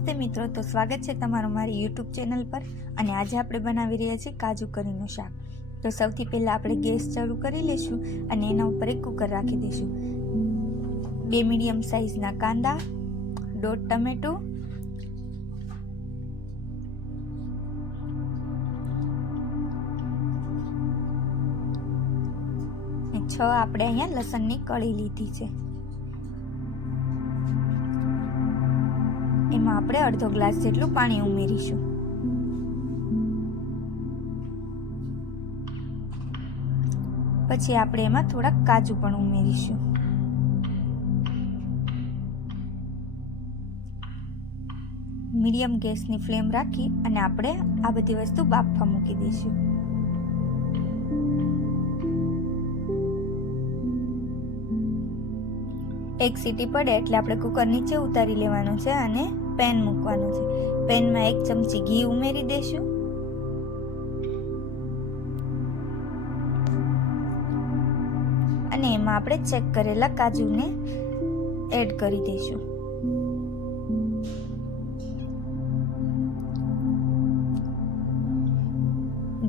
નમસ્તે મિત્રો, તો સ્વાગત છે તમારું મારી યુટ્યુબ ચેનલ પર। અને આજે આપણે બનાવી રહ્યા છીએ કાજુ કરીનું શાક। તો સૌથી પહેલાં આપણે ગેસ શરૂ કરી લઈશું અને એના ઉપર એક કુકર રાખી દઈશું। 2 મીડિયમ સાઇઝના કાંદા, 1.5 ટમેટું, અને 6 આપણે અહીંયા લસણની કળી લીધી છે। એમાં આપણે અડધો ગ્લાસ જેટલું પાણી ઉમેરીશું। પછી આપણે એમાં થોડાક કાજુ પણ ઉમેરીશું। મીડિયમ ગેસની ફ્લેમ રાખી અને આપણે આ બધી વસ્તુ બાફવા મૂકી દઈશું। એક સીટી પડે એટલે આપણે કુકર નીચે ઉતારી લેવાનું છે અને પેન મૂકવાનું છે। પેનમાં 1 ચમચી ઘી ઉમેરી દઈશું અને એમાં આપણે ચેક કરેલા કાજુને એડ કરી દઈશું।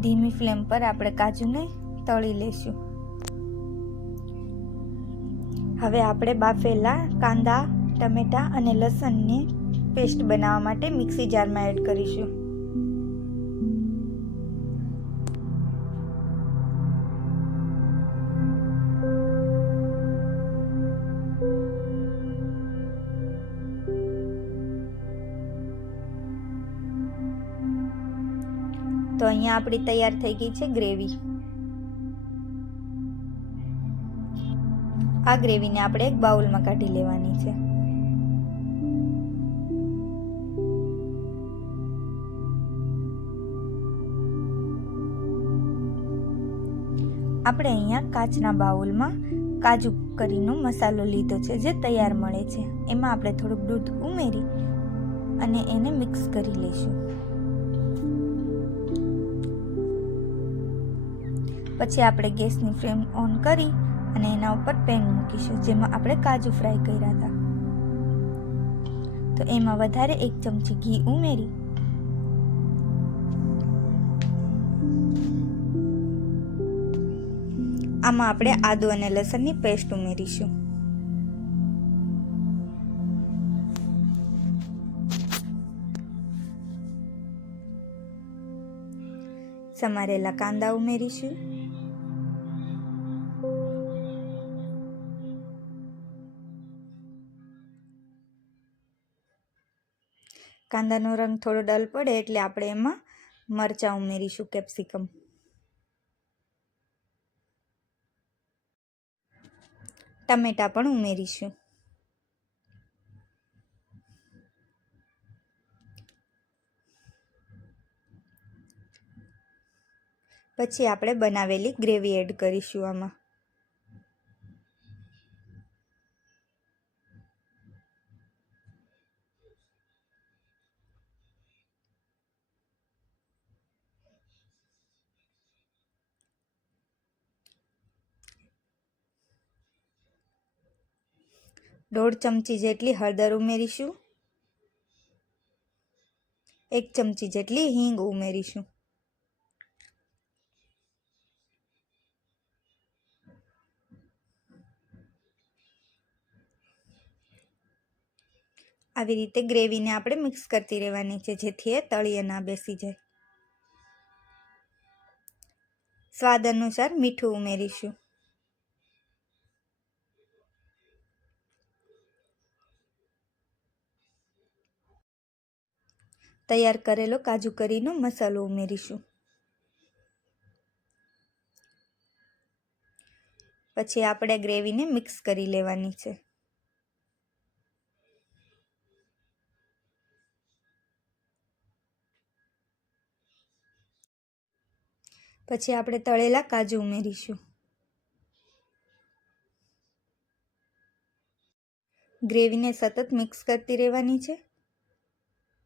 ધીમી ફ્લેમ પર આપણે કાજુને તળી લેશું। હવે આપણે બાફેલા કાંદા, ટમેટા અને લસણની પેસ્ટ બનાવવા માટે મિક્સી જારમાં એડ કરીશું। તો અહીંયા આપણી તૈયાર થઈ ગઈ છે ગ્રેવી। આ ગ્રેવીને આપણે એક બાઉલમાં કાઢી લેવાની છે। આપણે અહીંયા કાચના બાઉલમાં કાજુ કરીનો મસાલો લીધો છે જે તૈયાર મળે છે। એમાં આપણે થોડુંક દૂધ ઉમેરી અને એને મિક્સ કરી લઈશું। પછી આપણે ગેસની ફ્લેમ ઓન કરી અને એના ઉપર પેન મૂકીશું જેમાં આપણે કાજુ ફ્રાય કર્યા હતા। તો એમાં વધારે 1 ચમચી ઘી ઉમેરી આમાં આપણે આદુ અને લસણની પેસ્ટ ઉમેરીશું। સમારેલા કાંદા ઉમેરીશું। કાંદાનો રંગ થોડો ડલ પડે એટલે આપણે એમાં મરચાં ઉમેરીશું, કેપ્સિકમ। ટમેટા પણ ઉમેરીશું। પછી આપણે બનાવેલી ગ્રેવી એડ કરીશું આમાં। દોઢ ચમચી જેટલી હળદર ઉમેરીશું। 1 ચમચી જેટલી હિંગ ઉમેરીશું। આવી રીતે ગ્રેવીને આપણે મિક્સ કરતી રહેવાની છે જેથી એ તળિયે ના બેસી જાય। સ્વાદ અનુસાર મીઠું ઉમેરીશું। તૈયાર કરેલો કાજુ કરીનો મસાલો ઉમેરીશું। પછી આપણે ગ્રેવીને મિક્સ કરી લેવાની છે। પછી આપણે તળેલા કાજુ ઉમેરીશું। ગ્રેવીને સતત મિક્સ કરતી રહેવાની છે।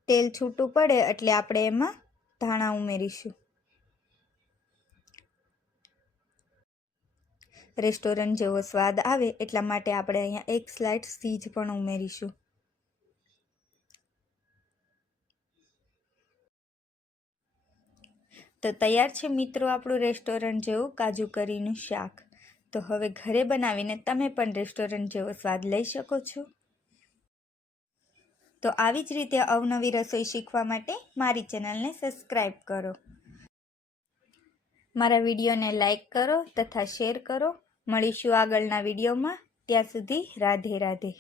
તેલ છૂટું પડે એટલે આપણે એમાં ધાણા ઉમેરીશું। રેસ્ટોરન્ટ જેવો સ્વાદ આવે એટલા માટે આપણે અહીંયા 1 સ્લાઇડ ચીઝ પણ ઉમેરીશું। તો તૈયાર છે મિત્રો આપણું રેસ્ટોરન્ટ જેવું કાજુ કરીનું શાક. તો હવે ઘરે બનાવીને તમે પણ રેસ્ટોરન્ટ જેવો સ્વાદ લઈ શકો છો. તો આવી જ રીતે અવનવી રસોઈ શીખવા માટે મારી ચેનલને સબસ્ક્રાઈબ કરો. મારા વિડીયોને લાઈક કરો તથા શેર કરો. મળીશું આગળના વિડીયોમાં. ત્યાં સુધી રાધે રાધે.